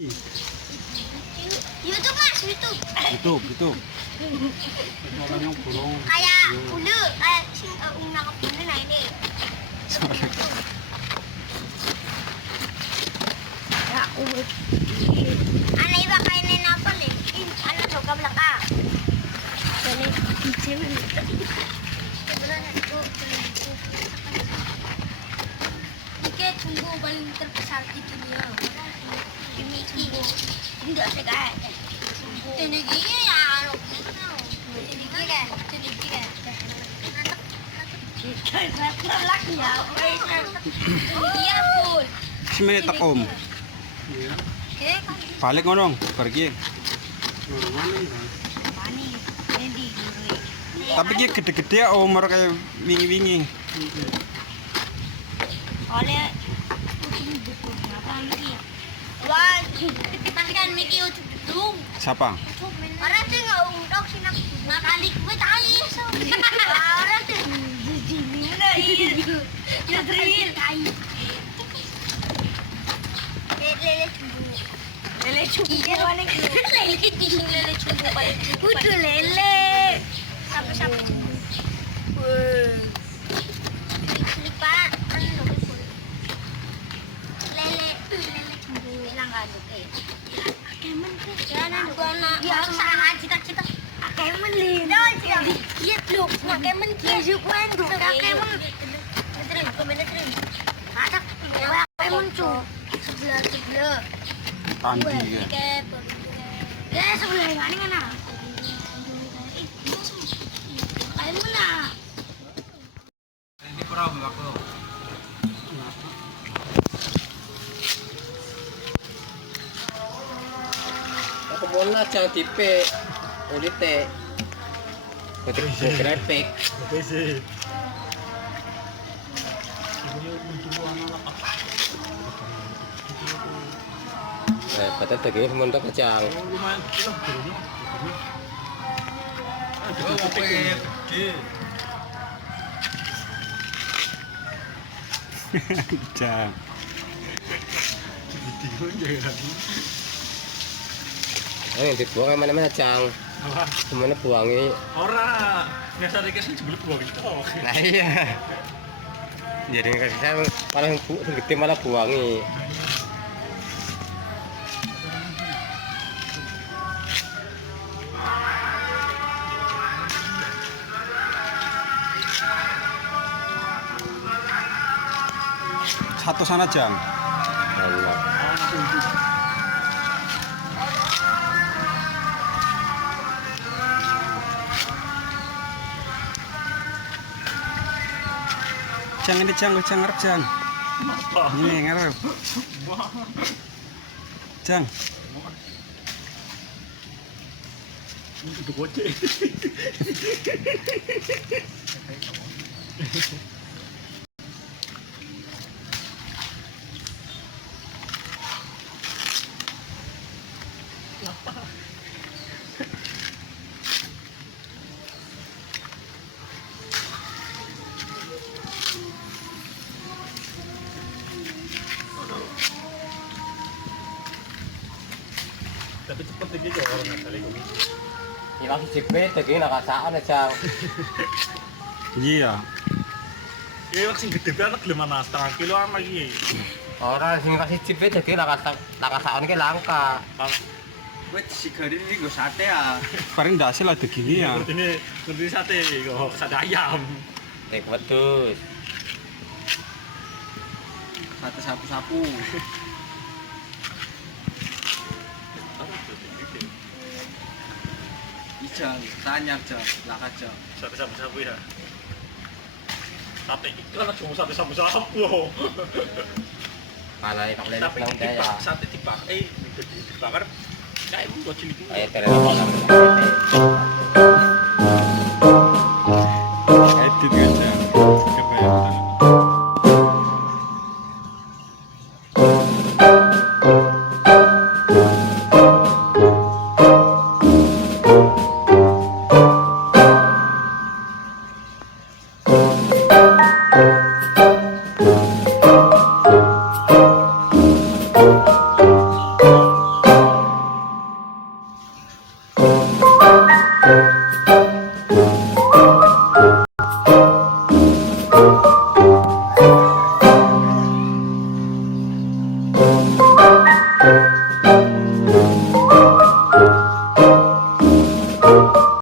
YouTube mas, YouTube. YouTube. Orang yang burung. Kayak bulu, kayak sing nangkep bulu nah ini. Ya, anak iba kainin apa nih? Anak suka belakang. Jadi cimen. Sebenarnya itu Oke, tunggu paling terbesar di dunia. Ini enggak sih guys. Tinggi ya, tinggi kan. Saya lagi ya. Iya pun. Semenit tak om. Iya. Balik ngono, pergi. Tapi ki gede-gede umur kayak wingi-wingi. Oleh wah, tapi kan Miki udah belum. Siapa? Orang tuh nggak undang sih nak kali gue tahu. Orang tuh ini lah ini. Ya terakhir kayu. Lele cumbu. Iya mana lele cumbu paling. Udah lele. Siapa cumbu. Pak, lele cumbu hilang kan tuh. Kemen ke jalan gua ya salah cita-cita kemen lidah iya lu kemen ke juan kemen terus ada kemen tuh sebelah Andi ya. ya sebelah mana mana kemen lah Ini perahu aku. Bola jangan tipe ulite putri grafik pada tadi mentok kecang Lumayan kilo burungnya. Jang. dibuang mana-mana cang mana buangi Ora, biasa dikasih sebelum buang itu. nah iya jadi kasih saya malah gede malah buangi Satu sana Jang. Allah. Jang ini Jang ngarep Jang. Ini ngarep. Jang. Itu gocek. Tapi cepet gitu orang kali gue. Ilang cepet tadi nakasaan cang Iya. Iya sing gede banget gimana setengah kilo lagi. orang sing kasih cepet tadi nakasaan ke langka Wait, si Karin ini gue sate ya. Paling dasil ada gini ya. Ngerti sate kok, sate ayam. wedhus Sate sapu-sapu. Ijang, tanya Jang, lakat Jang. Sate sabu-sabu ya. Sate iklan lah cuma sate sabu-sabu. Palai tak boleh Tapi nang daya. sate dibakar, dibakar kayak mau cilik. Ayo terus.